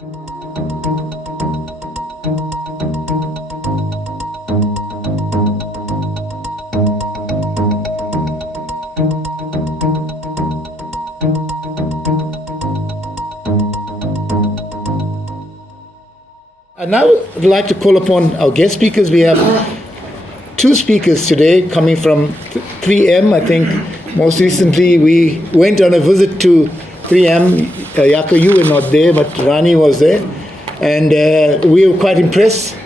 And now I would like to call upon our guest speakers. We have two speakers today coming from 3M. I think most recently we went on a visit to 3M. Yako, you were not there, but Rani was there. And we were quite impressed.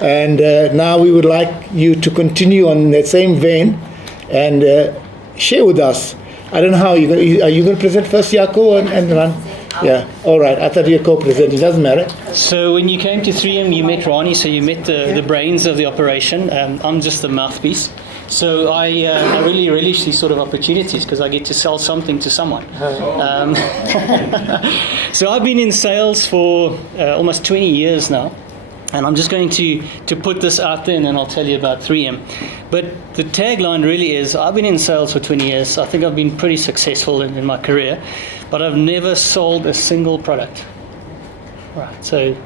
And now we would like you to continue on that same vein and share with us. I don't know how are you going to present first, Yako and Rani? Yeah, all right. I thought you were co-presenting. It doesn't matter. So when you came to 3M, you met Rani, so you met the brains of the operation. I'm just the mouthpiece. So I really relish these sort of opportunities because I get to sell something to someone. So I've been in sales for almost 20 years now. And I'm just going to put this out there and then I'll tell you about 3M. But the tagline really is, I've been in sales for 20 years. I think I've been pretty successful in my career, but I've never sold a single product. Right, so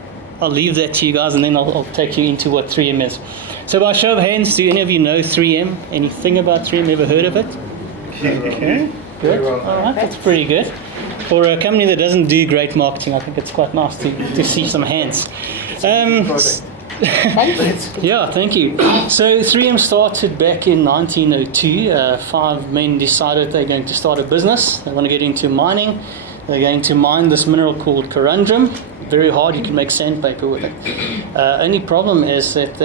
I'll leave that to you guys and then I'll take you into what 3M is. So by show of hands, do any of you know 3M? Anything about 3M? Ever heard of it? Okay, good. All right, that's pretty good. For a company that doesn't do great marketing, I think it's quite nice to see some hands. Yeah, thank you. So 3M started back in 1902. 5 men decided they're going to start a business. They want to get into mining. They're going to mine this mineral called corundum. Very hard, you can make sandpaper with it. Only problem is that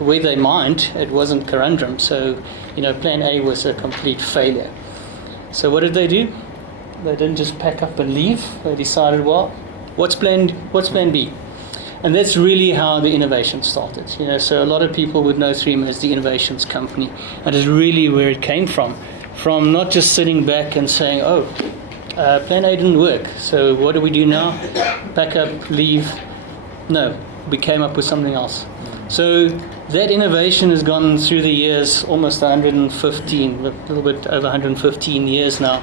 where they mined, it wasn't corundum. So, plan A was a complete failure. So what did they do? They didn't just pack up and leave. They decided, well, what's plan B? And that's really how the innovation started. So a lot of people would know 3M as the innovations company, and it's really where it came from not just sitting back and saying, plan A didn't work, so what do we do now? Pack up, leave? No, we came up with something else. So that innovation has gone through the years, almost 115, a little bit over 115 years now.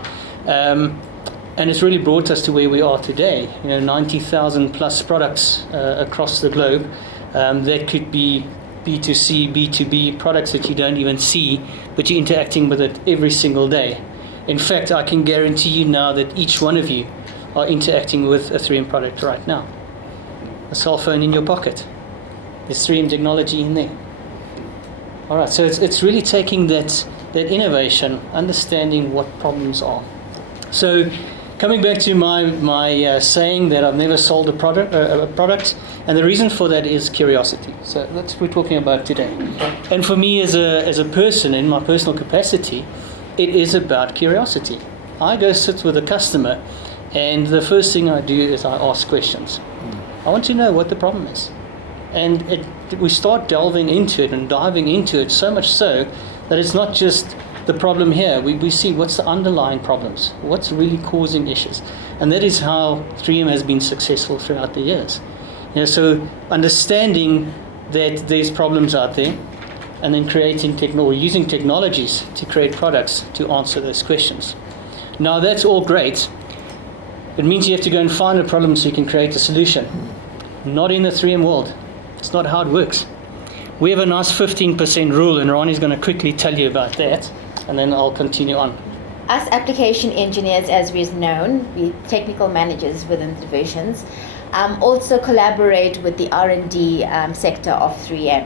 And it's really brought us to where we are today. 90,000 plus products across the globe. That could be B2C, B2B, products that you don't even see, but you're interacting with it every single day. In fact, I can guarantee you now that each one of you are interacting with a 3M product right now. A cell phone in your pocket. There's 3M technology in there. All right, so it's really taking that innovation, understanding what problems are. So coming back to my saying that I've never sold a product, and the reason for that is curiosity. So that's what we're talking about today. And for me as a person, in my personal capacity, it is about curiosity. I go sit with a customer, and the first thing I do is I ask questions. I want to know what the problem is. And we start delving into it and diving into it, so much so that it's not just the problem here. We see what's the underlying problems, what's really causing issues. And that is how 3M has been successful throughout the years. So understanding that there's problems out there and then using technologies to create products to answer those questions. Now that's all great. It means you have to go and find a problem so you can create a solution. Not in the 3M world. It's not how it works. We have a nice 15% rule, and Ronnie's going to quickly tell you about that, and then I'll continue on. Us application engineers, as we're known, we technical managers within the divisions, also collaborate with the R&D sector of 3M.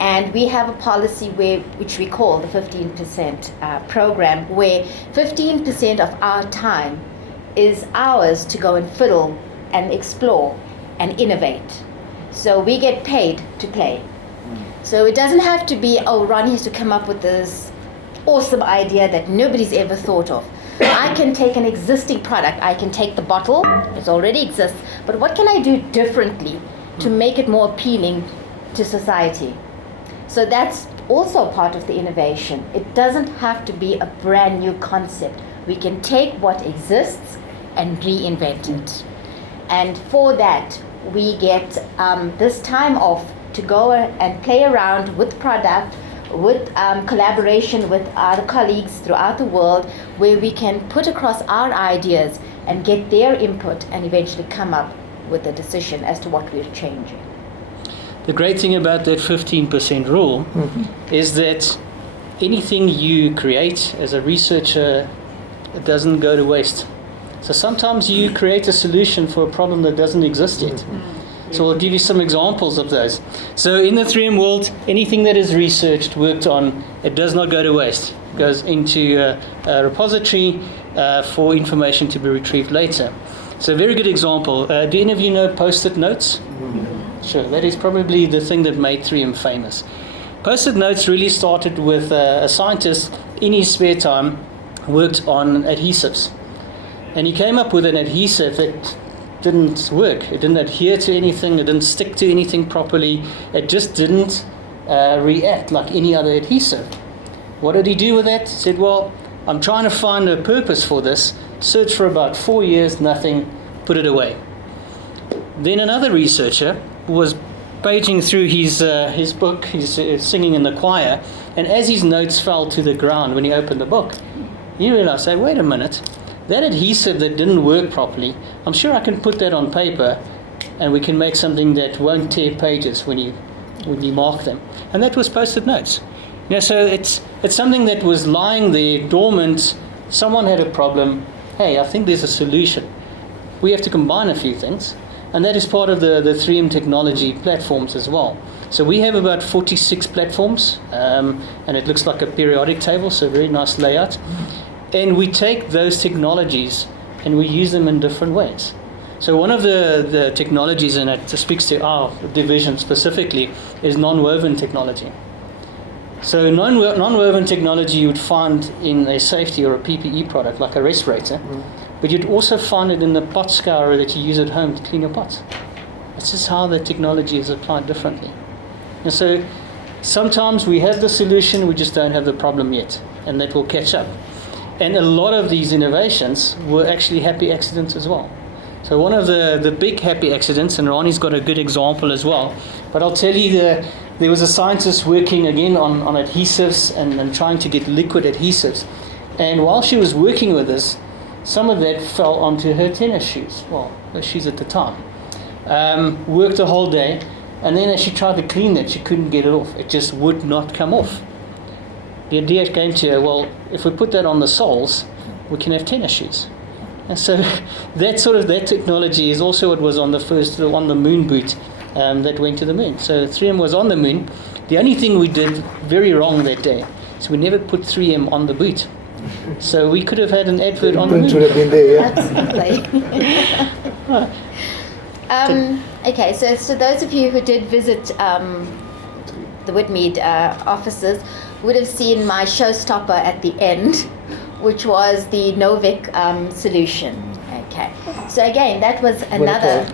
And we have a policy which we call the 15% program, where 15% of our time is ours to go and fiddle and explore and innovate. So we get paid to play. So it doesn't have to be, Ronnie has to come up with this awesome idea that nobody's ever thought of. I can take an existing product, I can take the bottle, it already exists, but what can I do differently to make it more appealing to society? So that's also part of the innovation. It doesn't have to be a brand new concept. We can take what exists and reinvent it. And for that, we get this time off to go and play around with product, with collaboration with other colleagues throughout the world, where we can put across our ideas and get their input and eventually come up with a decision as to what we're changing. The great thing about that 15% rule is that anything you create as a researcher, it doesn't go to waste. So sometimes you create a solution for a problem that doesn't exist yet. So I'll give you some examples of those. So in the 3M world, anything that is researched, worked on, it does not go to waste. It goes into a repository for information to be retrieved later. So a very good example. Do any of you know Post-it notes? Sure, that is probably the thing that made 3M famous. Post-it notes really started with a scientist in his spare time worked on adhesives. And he came up with an adhesive that didn't work. It didn't adhere to anything. It didn't stick to anything properly. It just didn't react like any other adhesive. What did he do with that? He said, well, I'm trying to find a purpose for this. Searched for about 4 years, nothing, put it away. Then another researcher was paging through his book. He's singing in the choir. And as his notes fell to the ground when he opened the book, he realized, hey, wait a minute. That adhesive that didn't work properly, I'm sure I can put that on paper and we can make something that won't tear pages when you mark them. And that was Post-it notes. So it's something that was lying there dormant. Someone had a problem. Hey, I think there's a solution. We have to combine a few things. And that is part of the 3M technology platforms as well. So we have about 46 platforms, and it looks like a periodic table, so very nice layout. And we take those technologies and we use them in different ways. So one of the technologies, and it speaks to our division specifically, is non-woven technology. So non-woven technology you would find in a safety or a PPE product like a respirator, but you'd also find it in the pot scourer that you use at home to clean your pots. It's just how the technology is applied differently. And so sometimes we have the solution, we just don't have the problem yet, and that will catch up. And a lot of these innovations were actually happy accidents as well. So one of the big happy accidents, and Ronnie's got a good example as well, but I'll tell you there was a scientist working again on adhesives and trying to get liquid adhesives. And while she was working with this, some of that fell onto her tennis shoes. Well, her shoes at the time. Worked the whole day, and then as she tried to clean that, she couldn't get it off. It just would not come off. The idea came to her, well, if we put that on the soles, we can have tennis shoes. And so that technology is also what was on the moon boot that went to the moon. So 3M was on the moon. The only thing we did very wrong that day is we never put 3M on the boot. So we could have had an advert on the moon. Should have been there, yeah. Absolutely. Okay, so those of you who did visit the Whitmead offices would have seen my showstopper at the end, which was the Novik solution. Okay, so again, that was another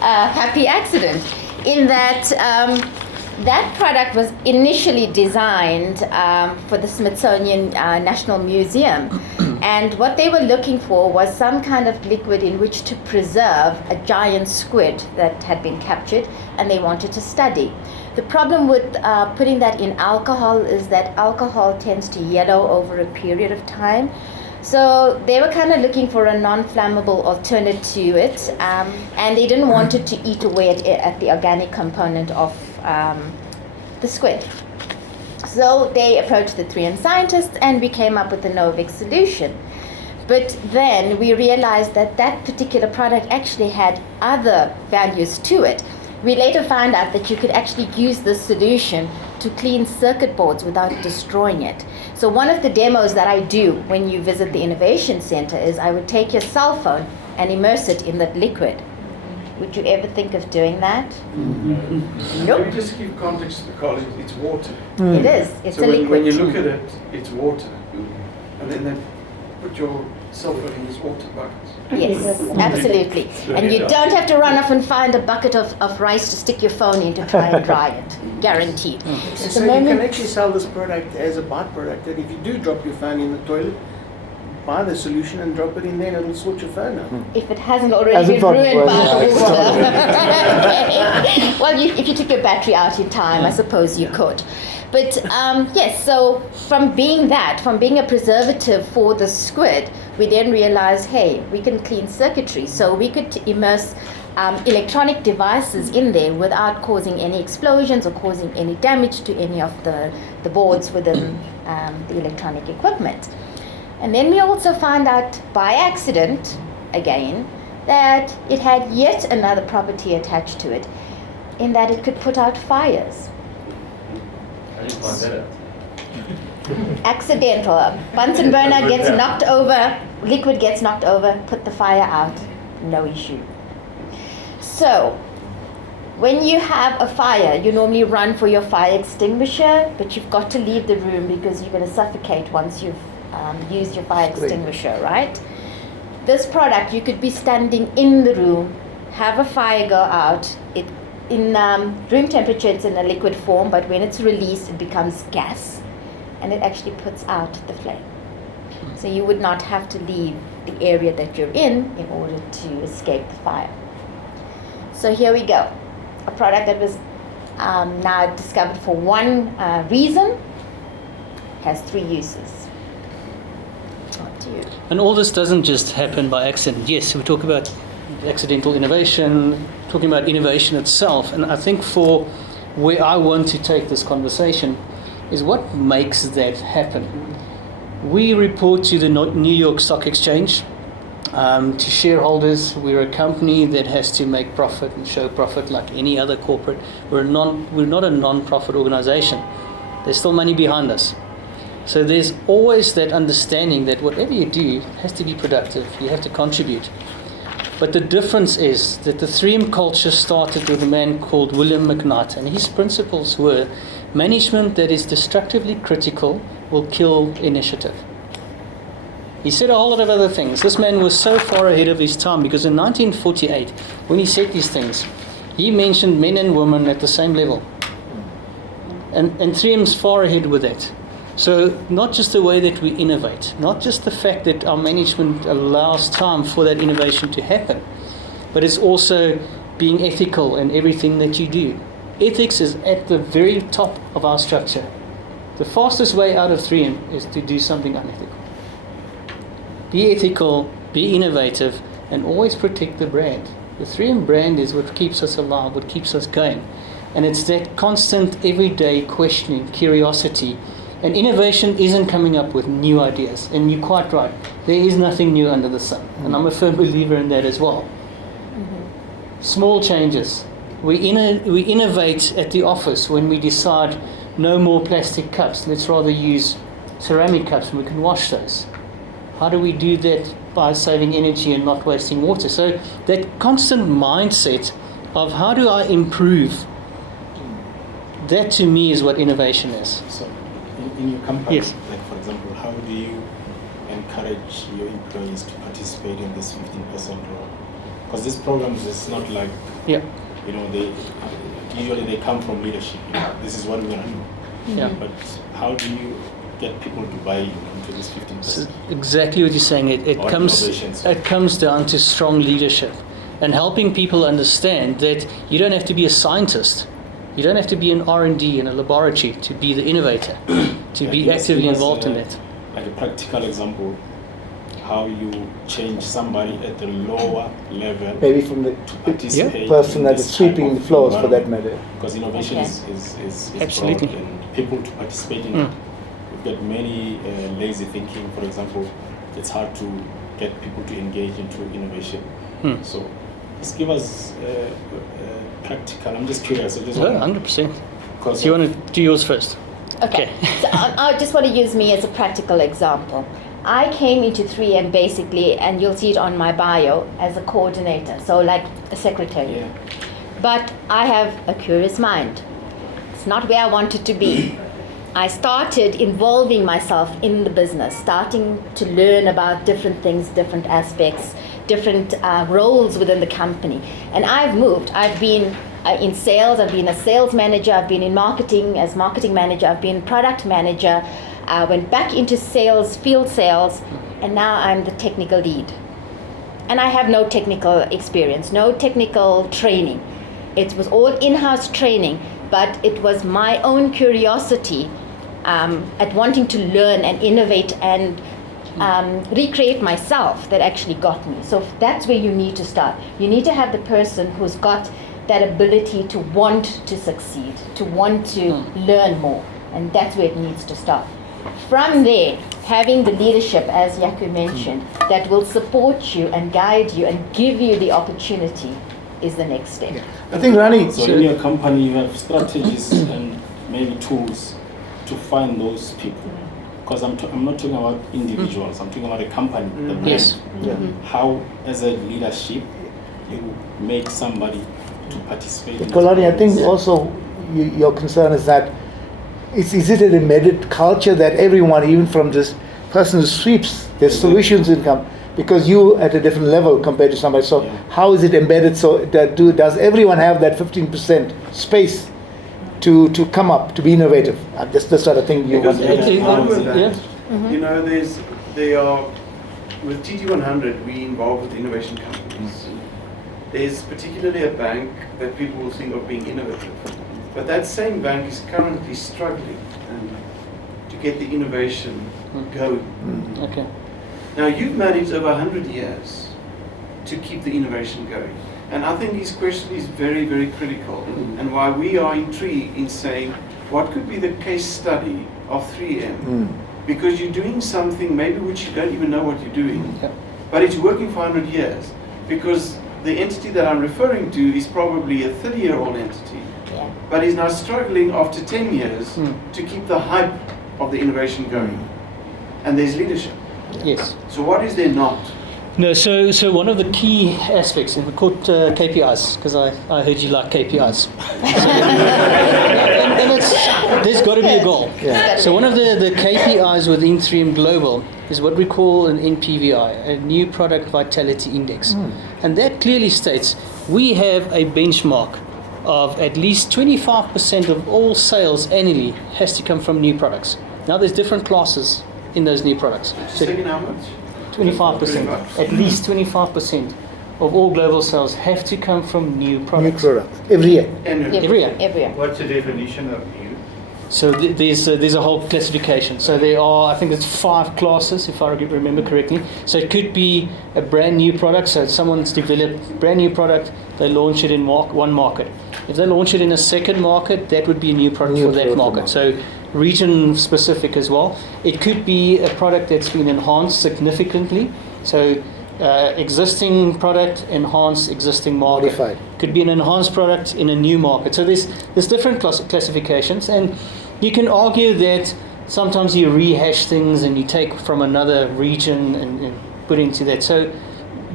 happy accident in that that product was initially designed for the Smithsonian National Museum. And what they were looking for was some kind of liquid in which to preserve a giant squid that had been captured, and they wanted to study. The problem with putting that in alcohol is that alcohol tends to yellow over a period of time. So they were kind of looking for a non-flammable alternate to it, and they didn't want it to eat away at the organic component of the squid. So they approached the 3M scientists and we came up with the Novik solution. But then we realized that that particular product actually had other values to it. We later found out that you could actually use this solution to clean circuit boards without destroying it. So one of the demos that I do when you visit the Innovation Center is I would take your cell phone and immerse it in that liquid. Would you ever think of doing that? Nope. Let me just give context to the college. It's water. It is. It's so a liquid. when you look at it, it's water. And then they put your cell phone in this water bucket. Yes, absolutely. And you don't have to run off and find a bucket of rice to stick your phone in to try and dry it. Guaranteed. So you can actually sell this product as a byproduct that if you do drop your phone in the toilet, buy the solution and drop it in there and it'll sort your phone out. If it hasn't already Hasn't been probably ruined by worked, the yeah, water. Well, if you took your battery out in time, I suppose you could. But yes, so from being a preservative for the squid, we then realized, hey, we can clean circuitry. So we could immerse electronic devices in there without causing any explosions or causing any damage to any of the boards within the electronic equipment. And then we also found out by accident, again, that it had yet another property attached to it, in that it could put out fires. I didn't find that out. Accidental. A Bunsen burner gets knocked over, liquid gets knocked over, put the fire out, no issue. So, when you have a fire, you normally run for your fire extinguisher, but you've got to leave the room because you're going to suffocate once you've used your fire extinguisher, right? This product, you could be standing in the room, have a fire go out. In room temperature, it's in a liquid form, but when it's released, it becomes gas, and it actually puts out the flame. So you would not have to leave the area that you're in order to escape the fire. So here we go. A product that was now discovered for one reason has 3 uses. On to you. And all this doesn't just happen by accident. Yes, we talk about accidental innovation, talking about innovation itself, and I think for where I want to take this conversation is what makes that happen. We report to the New York Stock Exchange, to shareholders. We're a company that has to make profit and show profit like any other corporate. We're not a non-profit organization. There's still money behind us. So there's always that understanding that whatever you do has to be productive. You have to contribute. But the difference is that the 3M culture started with a man called William McKnight, and his principles were management that is destructively critical will kill initiative. He said a whole lot of other things. This man was so far ahead of his time because in 1948, when he said these things, he mentioned men and women at the same level. And 3M's far ahead with that. So not just the way that we innovate, not just the fact that our management allows time for that innovation to happen, but it's also being ethical in everything that you do. Ethics is at the very top of our structure. The fastest way out of 3M is to do something unethical. Be ethical, be innovative, and always protect the brand. The 3M brand is what keeps us alive, what keeps us going. And it's that constant, everyday questioning, curiosity. And innovation isn't coming up with new ideas. And you're quite right. There is nothing new under the sun. And I'm a firm believer in that as well. Mm-hmm. Small changes. We innovate at the office when we decide no more plastic cups. Let's rather use ceramic cups and we can wash those. How do we do that? By saving energy and not wasting water. So that constant mindset of how do I improve, that to me is what innovation is. So in your company, yes. like for example, how do you encourage your employees to participate in this 15% role? Because these programs, it's not like, yeah. you know, they usually they come from leadership. You know, this is what we're going to do. Yeah. But how do you get people to buy into this 15%? So exactly what you're saying. It comes down to strong leadership and helping people understand that you don't have to be a scientist. You don't have to be an R&D in a laboratory to be the innovator, to be actively involved in it. Like a practical example, how you change somebody at the lower level. Maybe from the person that is sweeping the floors, for that matter. Because innovation is absolutely broad and people to participate in it. We've got many lazy thinking, for example. It's hard to get people to engage into innovation. So just give us practical. I'm just curious. 100%. Do you want to do yours first? Okay. So I just want to use me as a practical example. I came into 3M basically, and you'll see it on my bio, as a coordinator, so like a secretary. Yeah. But I have a curious mind. It's not where I wanted to be. I started involving myself in the business, starting to learn about different things, different aspects, different roles within the company. And I've moved. I've been in sales, I've been a sales manager, I've been in marketing as marketing manager, I've been product manager. I went back into sales, field sales, and now I'm the technical lead. And I have no technical experience, no technical training. It was all in-house training, but it was my own curiosity at wanting to learn and innovate and recreate myself that actually got me. So that's where you need to start. You need to have the person who's got that ability to want to succeed, to want to learn more, and that's where it needs to start. From there, having the leadership, as Yaku mentioned, that will support you and guide you and give you the opportunity is the next step. I think, Rani, So in your company, you have strategies and maybe tools to find those people. Because I'm not talking about individuals, I'm talking about a company, the brand. Yes. How, as a leadership, you make somebody to participate in Kolani, I this think process. also your concern is that is it an embedded culture that everyone, even from this person who sweeps, there's solutions income, because you at a different level compared to somebody. So how is it embedded so that does everyone have that 15% space to come up, to be innovative? That's the sort of thing you want Because to it's part of that. Yeah. You know, there are, with TT100, we involved with innovation companies. There's particularly a bank that people will think of being innovative. But that same bank is currently struggling to get the innovation going. Okay. Now, you've managed over 100 years to keep the innovation going. And I think his question is very, very critical. And why we are intrigued in saying, what could be the case study of 3M? Because you're doing something maybe which you don't even know what you're doing, but it's working for 100 years. Because the entity that I'm referring to is probably a 30-year-old entity, but is now struggling after 10 years to keep the hype of the innovation going. And there's leadership. Yes. So what is there not? No, so one of the key aspects, and we call it KPIs, because I heard you like KPIs. and there's got to be a goal. Yeah. So one of the KPIs within 3M Global is what we call an NPVI, a New Product Vitality Index. And that clearly states we have a benchmark of at least 25% of all sales annually has to come from new products. Now there's different classes in those new products. So Second, how much? 25%, at least 25% of all global sales have to come from new new products. products every year. Annually. Every year. Every year. What's the definition of new? So there's a whole classification. So there are, I think it's 5 classes, if I remember correctly. So it could be a brand new product. So someone's developed a brand new product, they launch it in one market. If they launch it in a second market, that would be a new product New for that product market. So region specific as well. It could be a product that's been enhanced significantly. So existing product, enhanced existing market. Modified. Could be an enhanced product in a new market. So there's different classifications, and you can argue that sometimes you rehash things and you take from another region and put into that. So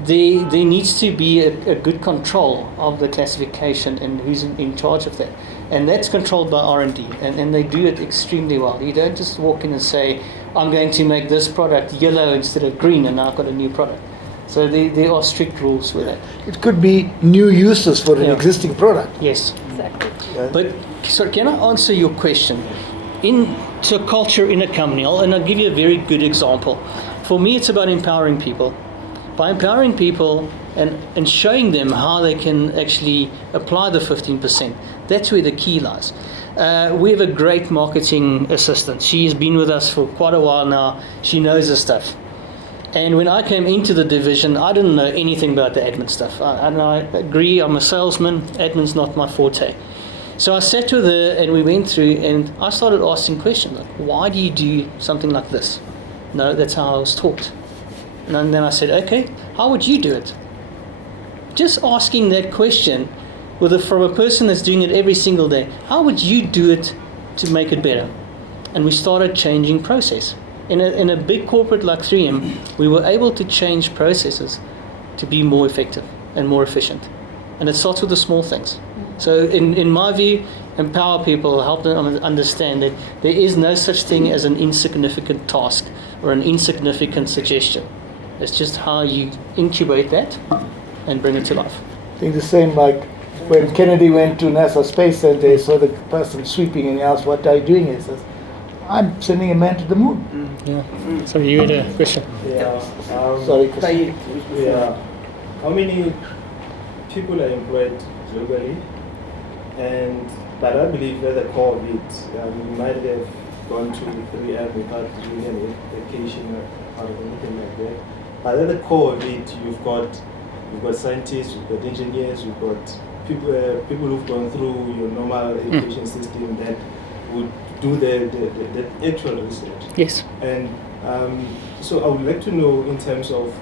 there needs to be a good control of the classification and who's in charge of that. And that's controlled by R&D, and they do it extremely well. You don't just walk in and say, I'm going to make this product yellow instead of green, and now I've got a new product. So there are strict rules with that. It could be new uses for an Yeah. existing product. Yes. Exactly. But so can I answer your question? Into culture in a company, and I'll give you a very good example. For me, it's about empowering people. By empowering people and showing them how they can actually apply the 15%, that's where the key lies. We have a great marketing assistant. She's been with us for quite a while now. She knows the stuff. And when I came into the division, I didn't know anything about the admin stuff. And I agree, I'm a salesman, admin's not my forte. So I sat with her and we went through and I started asking questions like, why do you do something like this? No, that's how I was taught. And then I said, okay, how would you do it? Just asking that question from a person that's doing it every single day, how would you do it to make it better? And we started changing process. In a big corporate like 3M, we were able to change processes to be more effective and more efficient. And it starts with the small things. So in my view, empower people, help them understand that there is no such thing as an insignificant task or an insignificant suggestion. It's just how you incubate that and bring it to life. I think the same like when Kennedy went to NASA Space Center, he saw the person sweeping and he asked, what are you doing? He says, I'm sending a man to the moon. Yeah. So you had a question? Yeah. Sorry, Chris. Yeah. How many people are employed globally? But I believe at the core of it, you might have gone to 3M without really any education or anything like that. But at the core of it, you've got scientists, you've got engineers, you've got people who've gone through your normal education system that would do the actual research. Yes. And so I would like to know in terms of,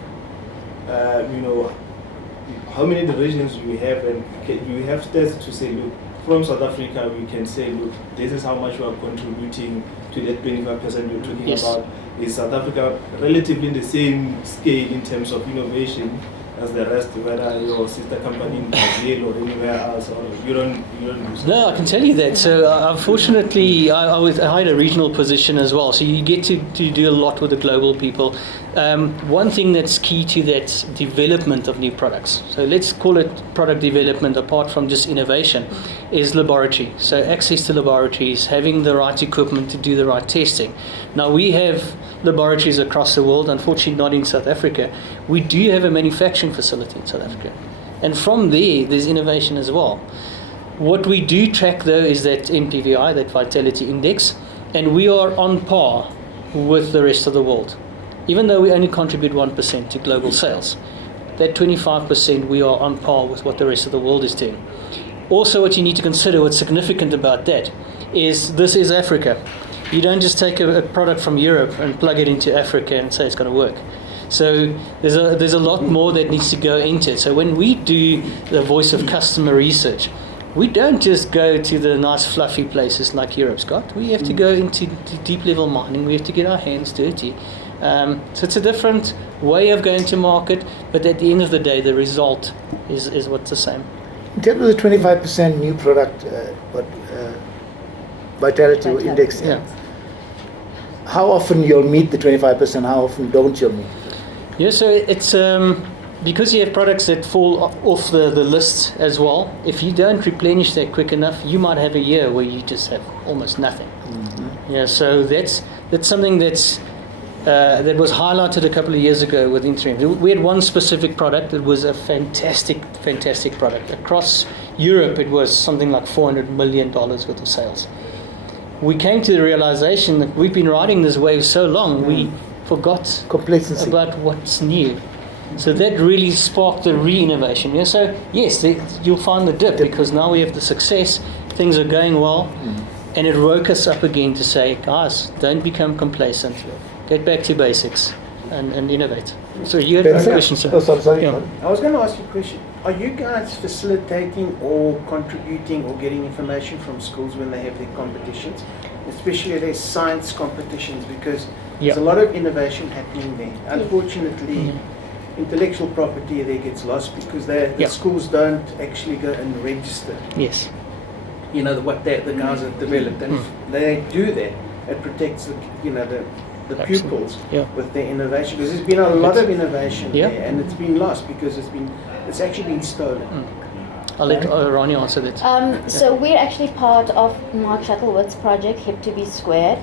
how many divisions you have, and you have stats to say, look, from South Africa, we can say, look, this is how much we are contributing to that 25% you're talking Yes. about. Is South Africa relatively in the same scale in terms of innovation as the rest, whether your sister company in Brazil or anywhere else, or you don't do so? No, I can tell you that. So unfortunately, I had a regional position as well. So you get to do a lot with the global people. One thing that's key to that development of new products, so let's call it product development apart from just innovation, is laboratory. So access to laboratories, having the right equipment to do the right testing. Now we have laboratories across the world, unfortunately not in South Africa. We do have a manufacturing facility in South Africa. And from there's innovation as well. What we do track though is that MPVI, that Vitality Index, and we are on par with the rest of the world. Even though we only contribute 1% to global sales, that 25% we are on par with what the rest of the world is doing. Also what you need to consider, what's significant about that, is this is Africa. You don't just take a product from Europe and plug it into Africa and say it's going to work. So there's a lot more that needs to go into it. So when we do the voice of customer research, we don't just go to the nice fluffy places like Europe's got. We have to go into deep level mining. We have to get our hands dirty. So it's a different way of going to market, but at the end of the day, the result is what's the same. In terms of the 25% new product, Vitality Index, Yeah. how often you'll meet the 25%, how often don't you meet it? Yeah, so it's because you have products that fall off the list as well. If you don't replenish that quick enough, you might have a year where you just have almost nothing. Mm-hmm. Yeah, so that's something that was highlighted a couple of years ago with Interim. We had one specific product that was a fantastic product. Across Europe, it was something like $400 million worth of sales. We came to the realization that we've been riding this wave so long, we forgot complacency about what's new. So that really sparked the re-innovation. Yeah, so yes, you'll find the dip because now we have the success, things are going well, and it woke us up again to say, guys, don't become complacent. Get back to basics and innovate. So you had a question, sir? Oh, sorry. Yeah. I was going to ask you a question. Are you guys facilitating or contributing or getting information from schools when they have their competitions, especially their science competitions, because there's a lot of innovation happening there. Unfortunately, intellectual property there gets lost because the schools don't actually go and register. Yes. You know what the guys have developed, and if they do that, it protects the pupils with their innovation, because there's been a lot of innovation there, and it's been lost because it's actually been stolen. I'll let Ronnie answer that. So we're actually part of Mark Shuttleworth's project, Hip to Be Squared,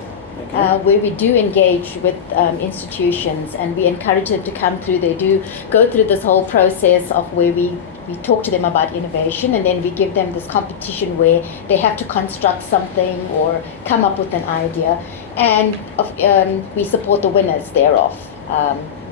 where we do engage with institutions, and we encourage them to come through. They do go through this whole process of where we talk to them about innovation, and then we give them this competition where they have to construct something or come up with an idea, and we support the winners thereof,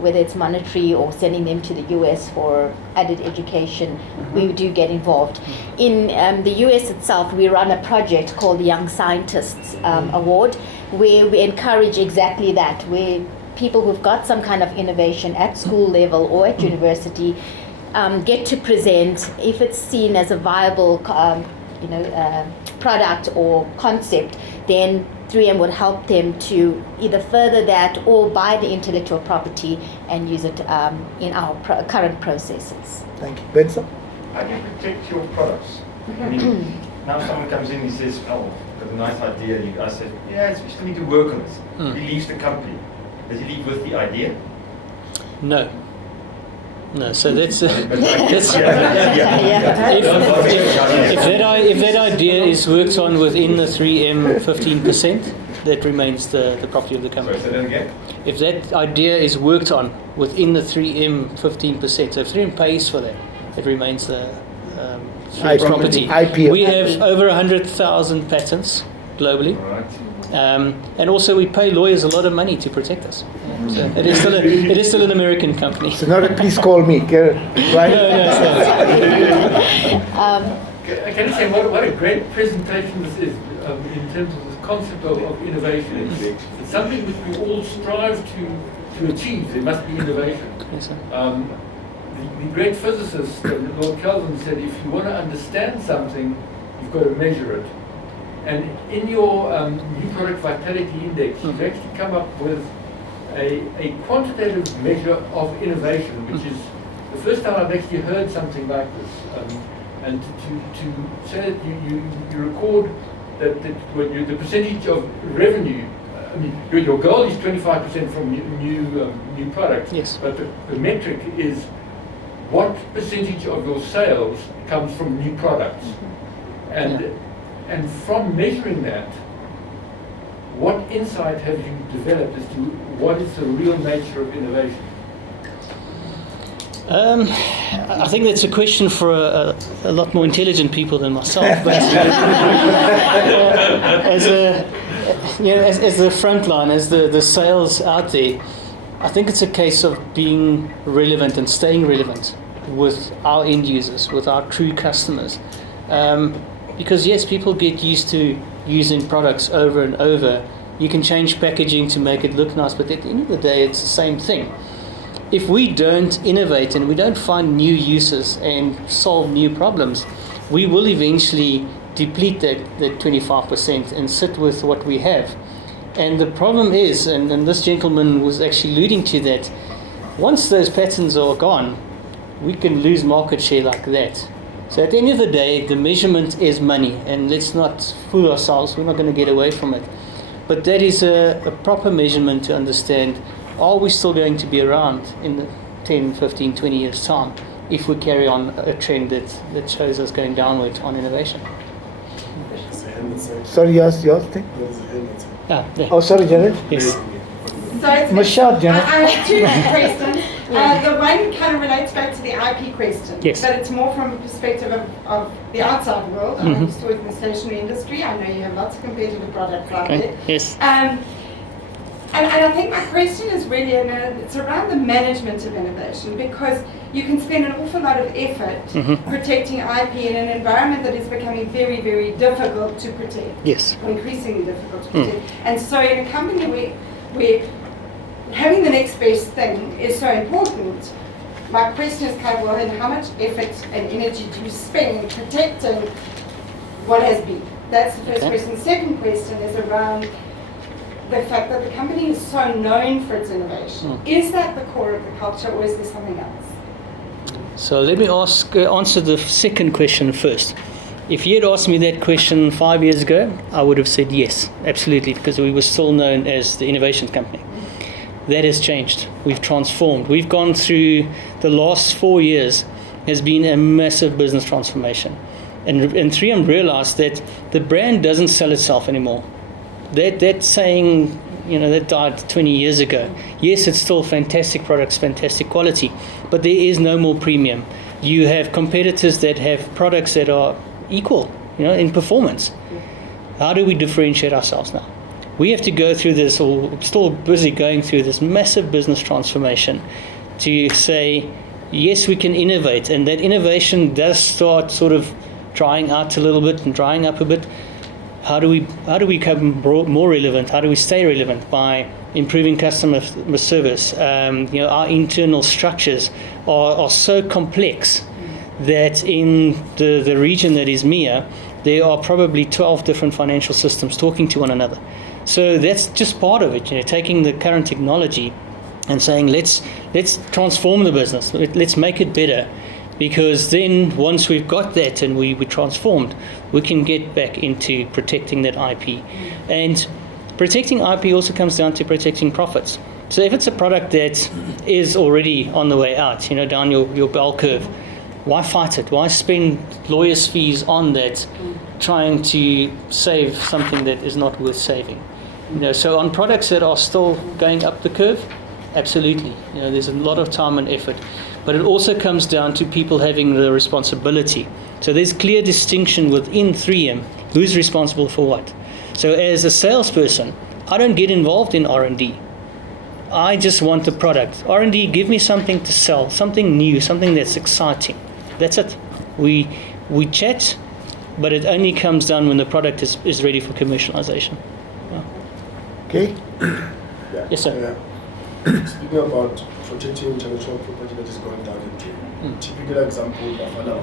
whether it's monetary or sending them to the US for added education. We do get involved. In the US itself, we run a project called the Young Scientists Award, where we encourage exactly that, where people who've got some kind of innovation at school level or at university get to present. If it's seen as a viable product or concept, then 3M would help them to either further that or buy the intellectual property and use it in our current processes. Thank you. Benson? How do you protect your products? I mean, now someone comes in and says, oh, I've got a nice idea. I said, yeah, we still need to work on this. He leaves the company. Does he leave with the idea? No, so that's if that idea is worked on within the 3M 15%, that remains the property of the company. Sorry, say that again? If that idea is worked on within the 3M 15%, so if 3M pays for that, it remains the IP, property. IP. We have over 100,000 patents globally. All right. And also we pay lawyers a lot of money to protect us. So it is still an American company. So not a please call me, right? No, it's not. Can I say what a great presentation this is in terms of the concept of innovation. It's something which we all strive to achieve. There must be innovation. Yes, sir. The great physicist Lord Kelvin said, if you want to understand something, you've got to measure it. And in your new product vitality index, you've actually come up with a quantitative measure of innovation, which is the first time I've actually heard something like this. And to say that you record that when the percentage of revenue, I mean, your goal is 25% from new products. Yes. But the metric is what percentage of your sales comes from new products, and from measuring that, what insight have you developed as to what is the real nature of innovation? I think that's a question for a lot more intelligent people than myself. But as the front line, as the sales out there, I think it's a case of being relevant and staying relevant with our end users, with our true customers. Because yes, people get used to using products over and over. You can change packaging to make it look nice, but at the end of the day, it's the same thing. If we don't innovate and we don't find new uses and solve new problems, we will eventually deplete that 25% and sit with what we have. And the problem is, and this gentleman was actually alluding to that, once those patents are gone, we can lose market share like that. So at the end of the day, the measurement is money, and let's not fool ourselves, we're not going to get away from it. But that is a proper measurement to understand, are we still going to be around in the 10, 15, 20 years' time if we carry on a trend that shows us going downward on innovation? Sorry, yours thing? Yeah. Oh, sorry, Janet. Yes. So it's, Michelle, Janet. I have two questions. The one kind of relates back to the IP question, Yes. but it's more from a perspective of the outside world. I'm still in the stationery industry. I know you have lots of competitive products out there. Yes. And I think my question is really, it's around the management of innovation, because you can spend an awful lot of effort protecting IP in an environment that is becoming very, very difficult to protect. Yes. Or increasingly difficult to protect. And so in a company where having the next best thing is so important, my question is kind of, well, then how much effort and energy do you spend protecting what has been? That's the first question. The second question is around the fact that the company is so known for its innovation. Is that the core of the culture, or is there something else? So let me answer the second question first. If you had asked me that question 5 years ago, I would have said yes, absolutely, because we were still known as the innovation company. That has changed. We've transformed. We've gone through the last 4 years has been a massive business transformation. And 3M realized that the brand doesn't sell itself anymore. That saying, that died 20 years ago. Yes, it's still fantastic products, fantastic quality, but there is no more premium. You have competitors that have products that are equal, in performance. How do we differentiate ourselves now? We have to go through this, or still busy going through this massive business transformation to say, yes, we can innovate, and that innovation does start sort of drying out a little bit and drying up a bit. How do we become more relevant? How do we stay relevant? By improving customer service. Our internal structures are so complex that in the region that is MEA, there are probably 12 different financial systems talking to one another. So that's just part of it, taking the current technology and saying, let's transform the business, let's make it better. Because then once we've got that and we transformed, we can get back into protecting that IP. And protecting IP also comes down to protecting profits. So if it's a product that is already on the way out, down your bell curve, why fight it? Why spend lawyers' fees on that, trying to save something that is not worth saving? So on products that are still going up the curve, absolutely. There's a lot of time and effort. But it also comes down to people having the responsibility. So there's clear distinction within 3M who's responsible for what. So as a salesperson, I don't get involved in R&D. I just want the product. R&D, give me something to sell, something new, something that's exciting. That's it. We chat, but it only comes down when the product is ready for commercialization. Okay. Yeah. Yes, sir. Yeah. Speaking about protecting intellectual property that is going down the drain, typical example, Bafana.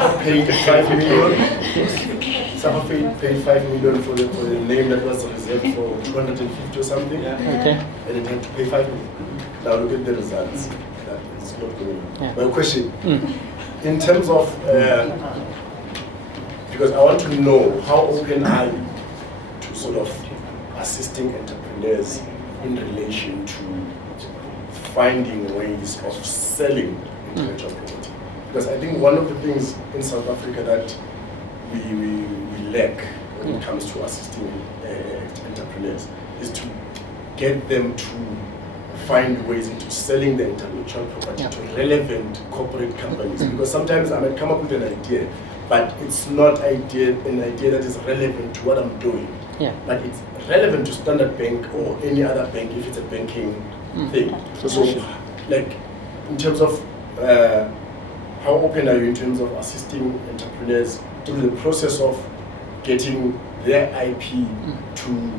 Someone paid 5 million. Someone paid 5 million for the name that was reserved for 250 or something. Okay. And it had to pay 5 million. Now look at the results. That is not going on. Yeah. My question, in terms of, because I want to know how open are you to sort of assisting entrepreneurs in relation to finding ways of selling intellectual property. Because I think one of the things in South Africa that we lack when it comes to assisting entrepreneurs is to get them to find ways into selling the intellectual property to relevant corporate companies. Because sometimes I might come up with an idea, but it's not an idea that is relevant to what I'm doing. Yeah. But it's relevant to Standard Bank or any other bank if it's a banking thing. So, like, in terms of how open are you in terms of assisting entrepreneurs through the process of getting their IP to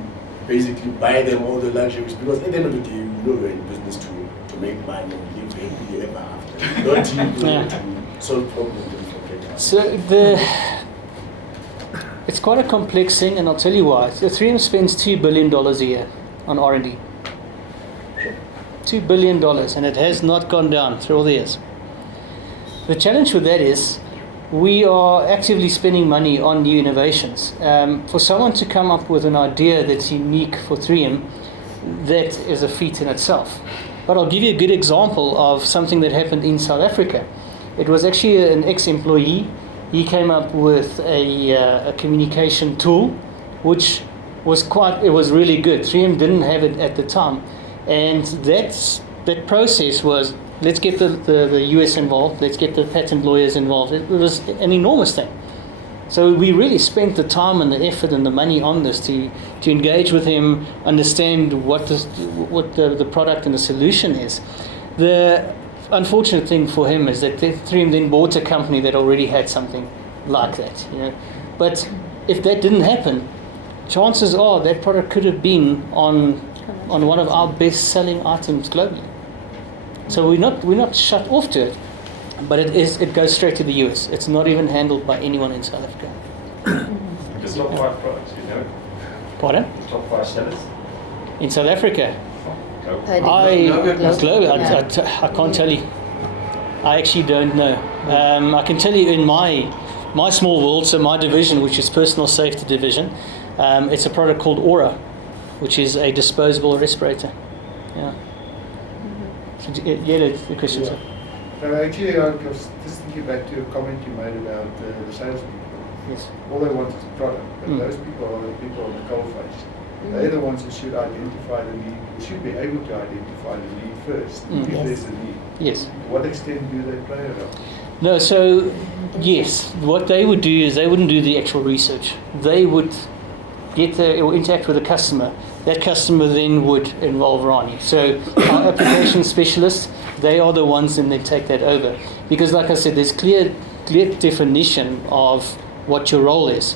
basically buy them all the luxuries? Because at the end of the day, we're in business to make money and live happily ever after. Not to solve problems and forget. So it's quite a complex thing, and I'll tell you why. So 3M spends $2 billion a year on R&D. $2 billion, and it has not gone down through all the years. The challenge with that is we are actively spending money on new innovations. For someone to come up with an idea that's unique for 3M, that is a feat in itself. But I'll give you a good example of something that happened in South Africa. It was actually an ex-employee. He came up with a communication tool, which was really good. 3M didn't have it at the time. And that process was, let's get the US involved, let's get the patent lawyers involved. It was an enormous thing. So we really spent the time and the effort and the money on this to engage with him, understand what the product and the solution is. The unfortunate thing for him is that 3M then bought a company that already had something like that. But if that didn't happen, chances are that product could have been on one of our best-selling items globally. So we're not shut off to it, but it goes straight to the US. It's not even handled by anyone in South Africa. The top 5 products, you know? Pardon? The top 5 sellers? In South Africa? I can't tell you. I actually don't know. I can tell you in my small world, so my division, which is personal safety division, it's a product called Aura, which is a disposable respirator. Yeah. So, the question, sir. No, actually, I was just thinking back to a comment you made about the salespeople. Yes. All they want is a product, but those people are the people on the coalface. They're the ones who should identify the need, should be able to identify the need first, if there's a need. Yes. To what extent do they play it on? No, so yes, what they would do is they wouldn't do the actual research. They would interact with the customer. That customer then would involve Rani. So our application specialists, they are the ones and they take that over. Because like I said, there's clear definition of what your role is.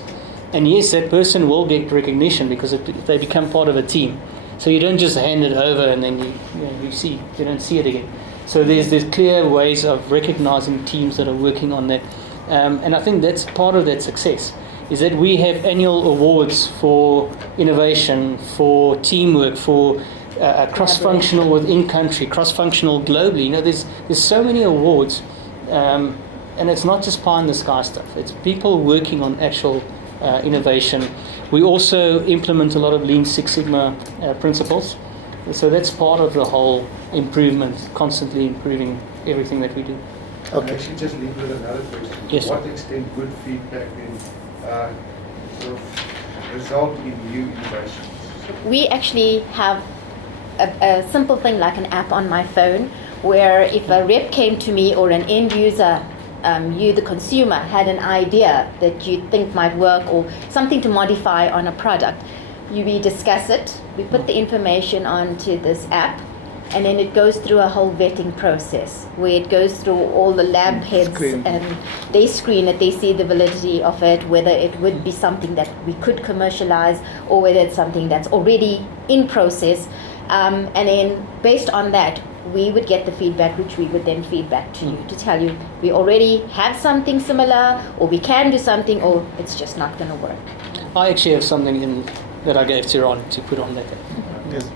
And yes, that person will get recognition because they become part of a team. So you don't just hand it over and then you don't see it again. So there's clear ways of recognizing teams that are working on that. And I think that's part of that success, is that we have annual awards for innovation, for teamwork, for cross-functional within country, cross-functional globally. There's so many awards, and it's not just pie in the sky stuff. It's people working on actual innovation. We also implement a lot of Lean Six Sigma principles. So that's part of the whole improvement, constantly improving everything that we do. Okay. Actually, just leave with another question. Yes. To what extent good feedback then sort of result in new innovations? We actually have a simple thing like an app on my phone where if a rep came to me or an end user, you the consumer, had an idea that you think might work or something to modify on a product, we discuss it, we put the information onto this app, and then it goes through a whole vetting process where it goes through all the lab heads and they screen it, they see the validity of it, whether it would be something that we could commercialize or whether it's something that's already in process. And then based on that, we would get the feedback, which we would then feed back to you to tell you we already have something similar, or we can do something, or it's just not going to work. I actually have something that I gave to Ron to put on that. Yes.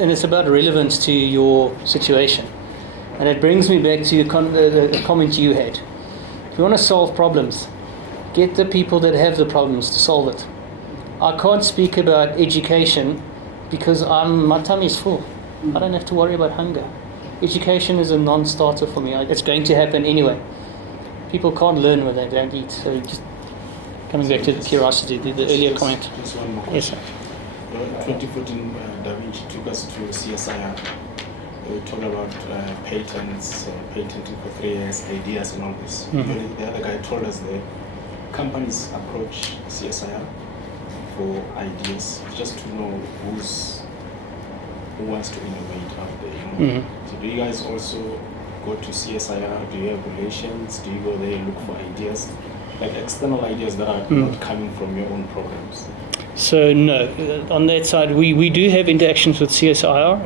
And it's about relevance to your situation. And it brings me back to the comment you had. If you want to solve problems, get the people that have the problems to solve it. I can't speak about education because my tummy is full. I don't have to worry about hunger. Education is a non-starter for me. It's going to happen anyway. People can't learn when they don't eat. So just coming back to the curiosity, the earlier comment. Just one more Yes, question. sir. 2014, DaVinci took us to CSIR. We talked about patents, patenting for 3 years, ideas and all this. Mhm. The other guy told us that companies approach CSIR for ideas, just to know who wants to innovate out there. Mhm. So do you guys also go to CSIR? Do you have relations? Do you go there and look for ideas? Like external ideas that are not coming from your own programs? So no, on that side, we do have interactions with CSIR,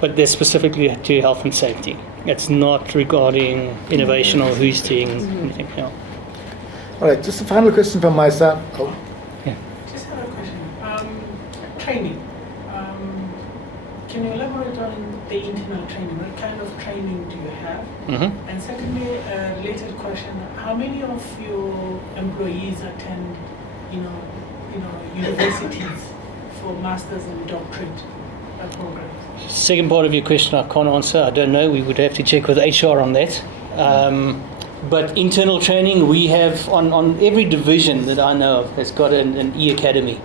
but that's specifically to health and safety. It's not regarding innovation or who's doing anything else. All right, just a final question from my side. Oh, Just have a question. Training. Can you elaborate on the internal training? What kind of training do you have? Mm-hmm. And secondly, a related question: how many of your employees attend, universities for masters and doctorate programs? Second part of your question I can't answer. I don't know. We would have to check with HR on that. But internal training, we have on every division that I know of has got an e-academy.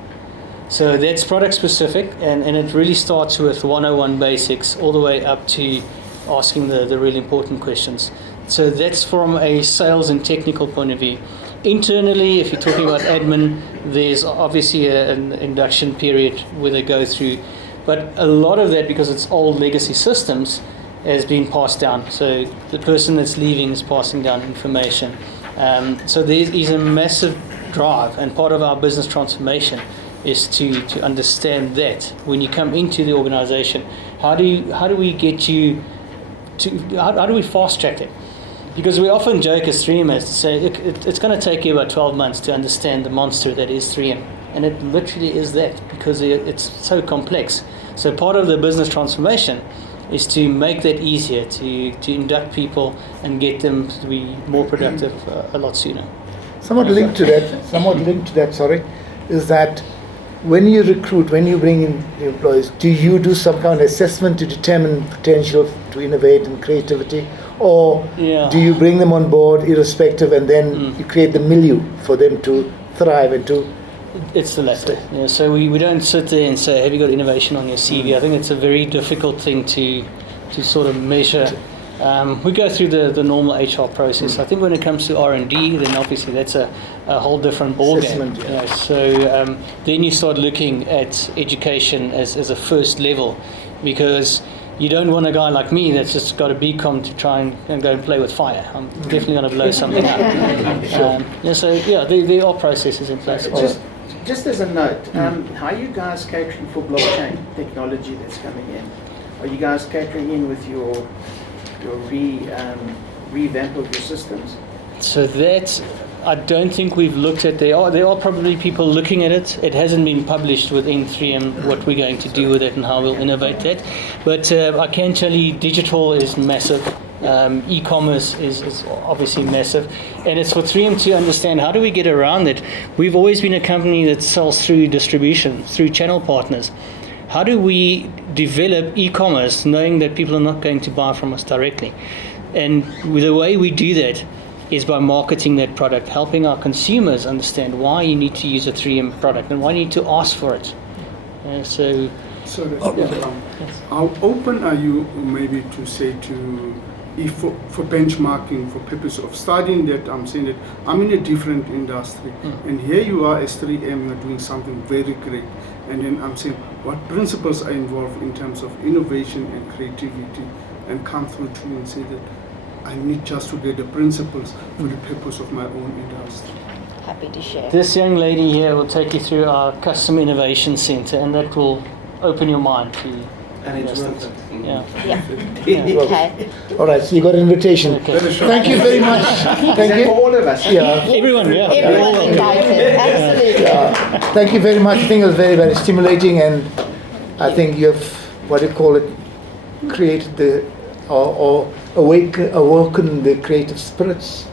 So that's product specific, and it really starts with 101 basics all the way up to asking the really important questions. So that's from a sales and technical point of view. Internally, if you're talking about admin, there's obviously an induction period where they go through. But a lot of that, because it's old legacy systems, has been passed down. So the person that's leaving is passing down information. So there is a massive drive, and part of our business transformation is to understand that when you come into the organization, how do we get you to, how do we fast track it? Because we often joke as 3Mers to say it's going to take you about 12 months to understand the monster that is 3M. And it literally is that, because it's so complex. So part of the business transformation is to make that easier, to induct people and get them to be more productive a lot sooner. Somewhat linked to that, is that when you recruit, when you bring in the employees, do you do some kind of assessment to determine potential to innovate and creativity? Or do you bring them on board irrespective, and then you create the milieu for them to thrive and to... It's the latter. Yeah, so we don't sit there and say, have you got innovation on your CV? I think it's a very difficult thing to sort of measure. We go through the normal HR process. I think when it comes to R&D, then obviously that's a whole different ballgame. Yeah. So then you start looking at education as a first level, because you don't want a guy like me that's just got a BCom to try and go and play with fire. I'm definitely going to blow something up. There are processes in place. Just as a note, how are you guys catering for blockchain technology that's coming in? Are you guys catering in with your revamp of your systems? So that I don't think we've looked at. There are probably people looking at it. It hasn't been published within 3M what we're going to do with it and how we'll innovate that. But I can tell you digital is massive. E-commerce is obviously massive, and it's for 3M to understand how do we get around it. We've always been a company that sells through distribution, through channel partners. How do we develop e-commerce knowing that people are not going to buy from us directly? And the way we do that is by marketing that product, helping our consumers understand why you need to use a 3M product and why you need to ask for it. So how open are you maybe to say to, if for benchmarking, for purpose of studying that, I'm saying that I'm in a different industry, and here you are as 3M, you are doing something very great, and then I'm saying what principles are involved in terms of innovation and creativity, and come through to you and say that I need just to get the principles for the purpose of my own industry. Happy to share. this young lady here will take you through our Custom Innovation Center, and that will open your mind to And it's worth it. Yeah. Yeah. Okay. All right, so you got an invitation. Okay. Thank you very much. Thank you. For all of us. Yeah. Everyone, yeah. Everyone's invited. Absolutely. Yeah. Thank you very much. I think it was very, very stimulating, and I think you have, what do you call it, created the, or awoken the creative spirits.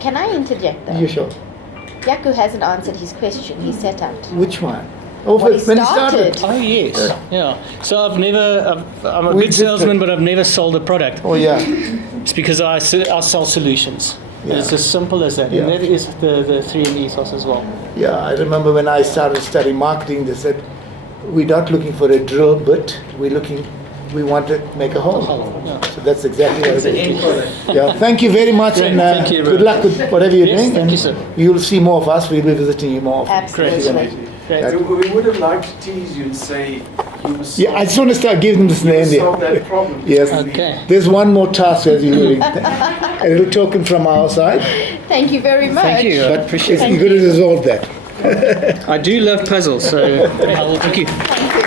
Can I interject though? You sure? Yaku hasn't answered his question. He set out. Which one? Oh, When he when he started. started. Oh yes, yeah. So I'm a We good did salesman, it. but I've never sold a product. Oh, yeah. It's because I sell solutions. Yeah. It's as simple as that. Yeah. And that is the 3M ethos as well. Yeah, I remember when I started studying marketing, they said, we're not looking for a drill bit, we want to make a hole. Yeah. So that's exactly what it is. Yeah, thank you very much, Great, and thank you, good luck with whatever you're Yes, doing. thank And you, sir. you'll see more of us, we'll be visiting you more often. Absolutely. That- We would have liked to tease you and say you must Yeah, I just want to start giving them this name solve there. that problem. Yes. Okay. There's one more task as you're doing. A little token from our side, Thank you very much. Thank you. I but appreciate you're going to resolve that. it. I do love puzzles, so thank you. Thank you.